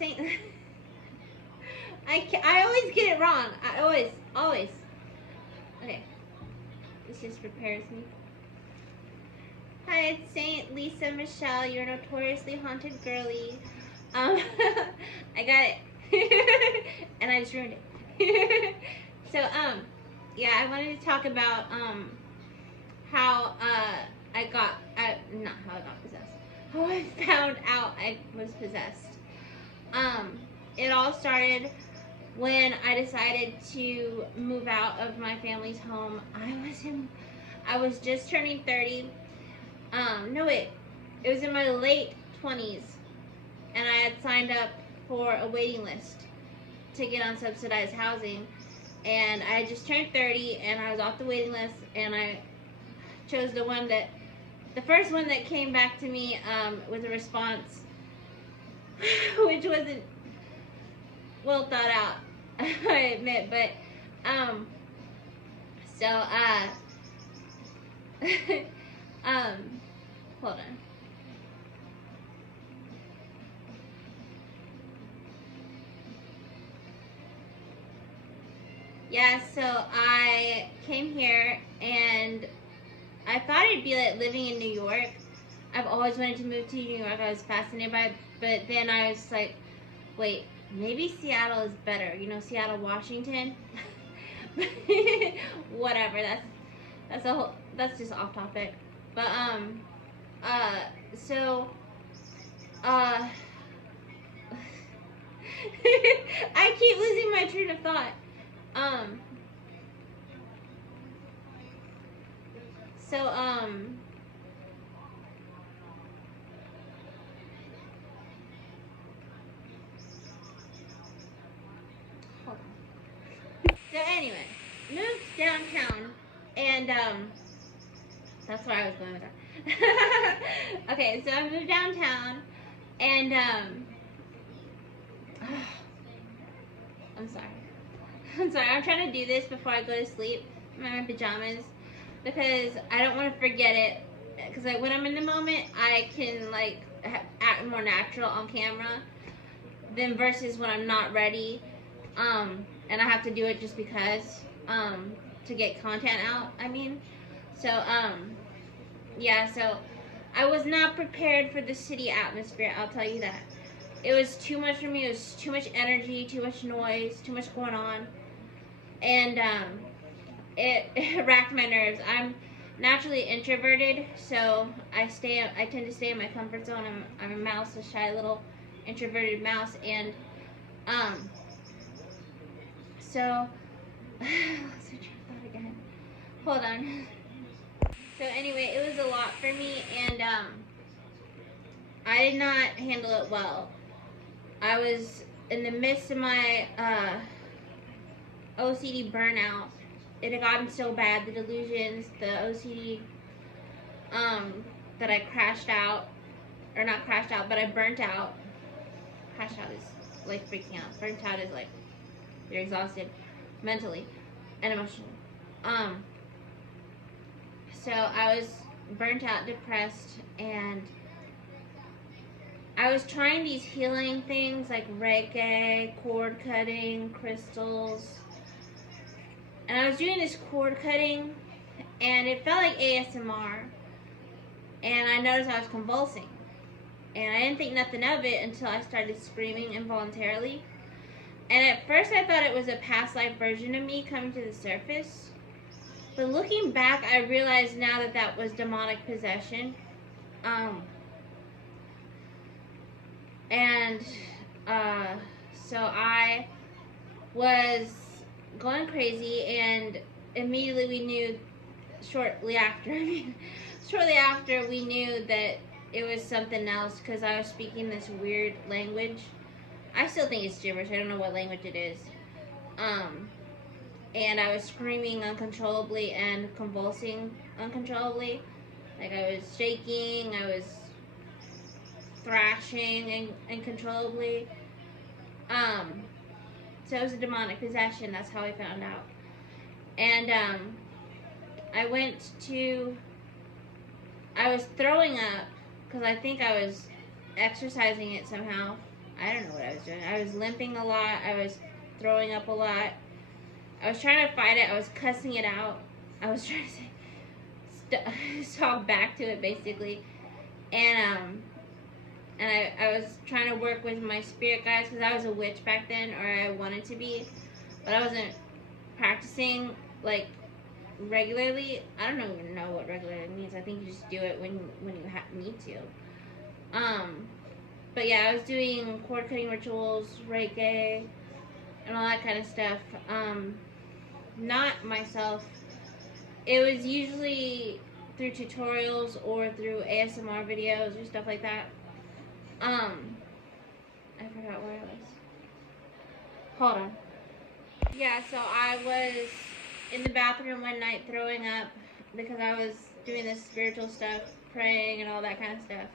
Saint. I always get it wrong. I always. Okay. This just prepares me. Hi, it's Saint Lisa Michelle, your notoriously haunted girly. I got it. And I just ruined it. So, yeah, I wanted to talk about, how, not how I got possessed. How I found out I was possessed. It all started when I decided to move out of my family's home. I was just turning 30. No wait, it was in my late 20s, and I had signed up for a waiting list to get on subsidized housing, and I had just turned 30, and I was off the waiting list, and I chose the first one that came back to me with a response, which wasn't well thought out, I admit, but so hold on. Yeah, so I came here and I thought it'd be like living in New York. I've always wanted to move to New York. I was fascinated by it, but then I was like, wait, maybe Seattle is better. You know, Seattle, Washington. Whatever. That's just off topic. But so I keep losing my train of thought. So hold on. So anyway, moved downtown, and that's where I was going with that. Okay, so I moved downtown, and I'm sorry. I'm sorry. I'm trying to do this before I go to sleep. I'm in my pajamas because I don't want to forget it. Because like when I'm in the moment, I can like act more natural on camera than versus when I'm not ready, and I have to do it just because, to get content out. I mean, so yeah. So I was not prepared for the city atmosphere. I'll tell you that. It was too much for me. It was too much energy, too much noise, too much going on, and it racked my nerves. I'm naturally introverted, so I tend to stay in my comfort zone. I'm a mouse, a shy little introverted mouse, and so what's the train of thought again? Hold on. So anyway, it was a lot for me, and I did not handle it well. I was in the midst of my OCD burnout. It had gotten so bad, the delusions, the OCD, that I crashed out, or not crashed out, but I burnt out. Crashed out is like freaking out. Burnt out is like you're exhausted mentally and emotionally. So I was burnt out, depressed, and I was trying these healing things like Reiki, cord cutting, crystals, and I was doing this cord cutting, and it felt like ASMR, and I noticed I was convulsing, and I didn't think nothing of it until I started screaming involuntarily. And at first I thought it was a past life version of me coming to the surface, but looking back I realized now that that was demonic possession. And so I was going crazy, and immediately we knew, shortly after we knew that it was something else, because I was speaking this weird language. I still think it's gibberish. I don't know what language it is. And I was screaming uncontrollably and convulsing uncontrollably. Like I was shaking, I was thrashing uncontrollably. So it was a demonic possession. That's how I found out. And I was throwing up because I think I was exercising it somehow. I don't know what I was doing. I was limping a lot. I was throwing up a lot. I was trying to fight it. I was cussing it out. I was trying to say, talk back to it, basically. And I was trying to work with my spirit guides because I was a witch back then, or I wanted to be, but I wasn't practicing like regularly. I don't even know what regularly means. I think you just do it when you need to. But yeah, I was doing cord cutting rituals, Reiki, and all that kind of stuff. Not myself. It was usually through tutorials or through ASMR videos or stuff like that. I forgot where I was. Hold on. Yeah, so I was in the bathroom one night throwing up because I was doing this spiritual stuff, praying and all that kind of stuff.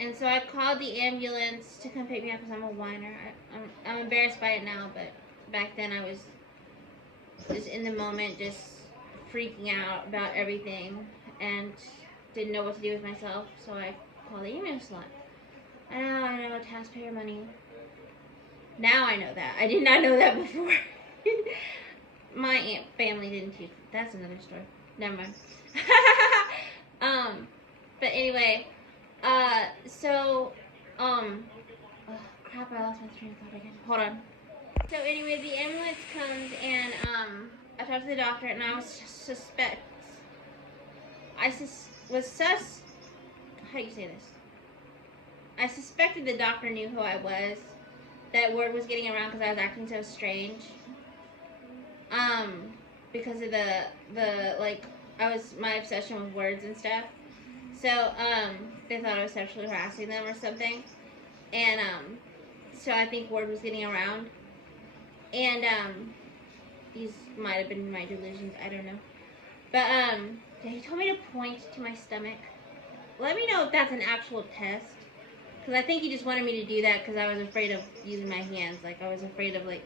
And so I called the ambulance to come pick me up because I'm a whiner. I'm embarrassed by it now, but back then I was just in the moment, just freaking out about everything and didn't know what to do with myself. So I called the ambulance line. I know, taxpayer money. Now I know that. I did not know that before. My family didn't teach. That's another story. Never mind. But anyway, crap, I lost my train of thought again. Hold on. So anyway, the ambulance comes and, I talked to the doctor and I was how do you say this? I suspected the doctor knew who I was. That word was getting around because I was acting so strange. Because of my obsession with words and stuff. So, they thought I was sexually harassing them or something. And, so I think word was getting around. And, these might have been my delusions, I don't know. But, he told me to point to my stomach. Let me know if that's an actual test. Because I think he just wanted me to do that because I was afraid of using my hands. Like, I was afraid of, like,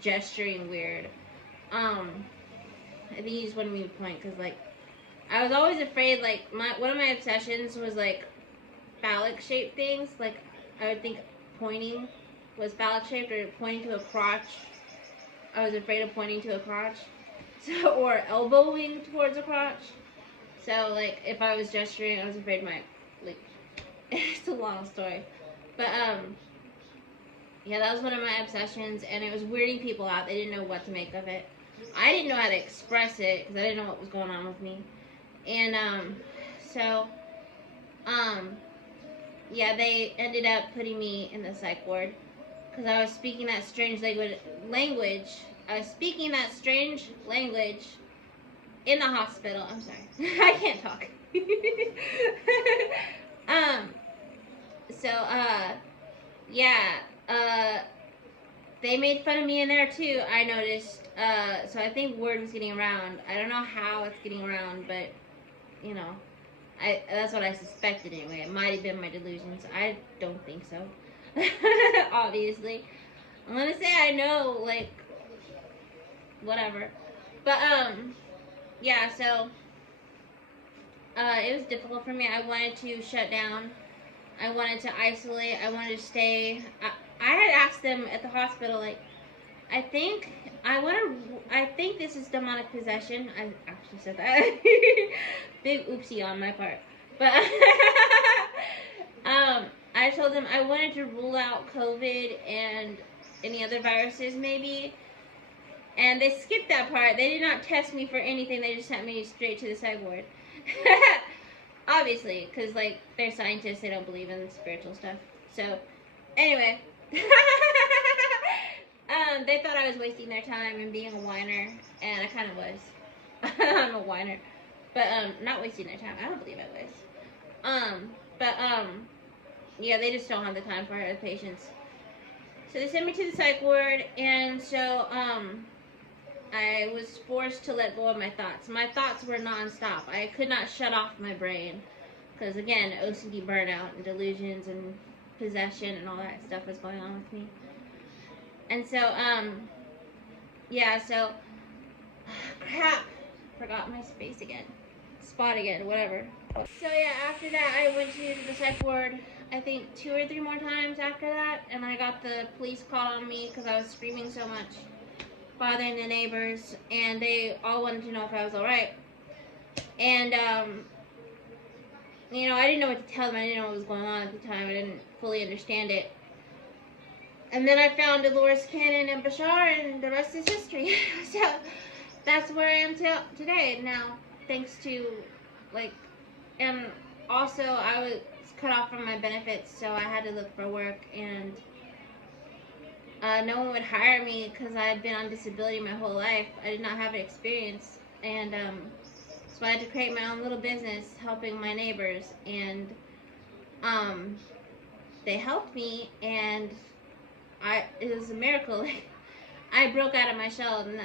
gesturing weird. I think he just wanted me to point because, like, I was always afraid, like, one of my obsessions was, like, phallic-shaped things. Like, I would think pointing was phallic-shaped or pointing to a crotch. I was afraid of pointing to a crotch. So, or elbowing towards a crotch. So, like, if I was gesturing, I was afraid my, like, it's a long story. But, yeah, that was one of my obsessions, and it was weirding people out. They didn't know what to make of it. I didn't know how to express it, because I didn't know what was going on with me. And, yeah, they ended up putting me in the psych ward, because I was speaking that strange language. I was speaking that strange language in the hospital. I'm sorry. I can't talk. Yeah, they made fun of me in there too, I noticed. So I think word was getting around. I don't know how it's getting around, but, you know, that's what I suspected anyway. It might have been my delusions. I don't think so. Obviously. I'm gonna say I know, like, whatever. But, yeah, so, it was difficult for me. I wanted to shut down. I wanted to isolate. I wanted to stay. I had asked them at the hospital, like, I think this is demonic possession. I actually said that. Big oopsie on my part. But, I told them I wanted to rule out COVID and any other viruses, maybe. And they skipped that part. They did not test me for anything. They just sent me straight to the psych ward. Obviously, because, like, they're scientists. They don't believe in spiritual stuff. So, anyway. They thought I was wasting their time and being a whiner. And I kind of was. I'm a whiner. But, not wasting their time. I don't believe I was. Yeah, they just don't have the time for the patients. So they sent me to the psych ward, and so, I was forced to let go of my thoughts. My thoughts were nonstop. I could not shut off my brain. Because, again, OCD burnout and delusions and possession and all that stuff was going on with me. And so, yeah, so, crap. forgot my space again. Spot again, whatever. So yeah, after that I went to the psych ward, I think 2 or 3 more times after that, and I got the police called on me because I was screaming so much, bothering the neighbors, and they all wanted to know if I was alright. And you know, I didn't know what to tell them. I didn't know what was going on at the time. I didn't fully understand it. And then I found Dolores Cannon and Bashar, and the rest is history. So that's where I am today. Now, thanks to, like, and also I was cut off from my benefits, so I had to look for work, and no one would hire me because I had been on disability my whole life. I did not have an experience, and so I had to create my own little business helping my neighbors, and they helped me, and it was a miracle. I broke out of my shell, and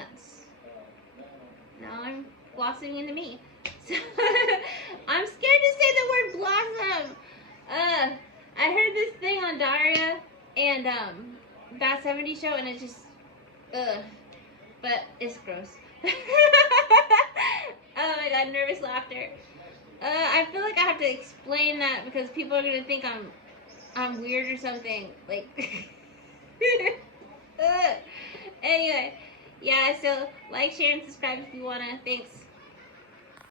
now I'm blossoming into me. So I'm scared to say the word blossom. I heard this thing on Daria and that 70s show, and it just but it's gross. Oh my god, nervous laughter. I feel like I have to explain that because people are gonna think I'm weird or something. Like anyway, yeah, so like, share, and subscribe if you wanna. Thanks.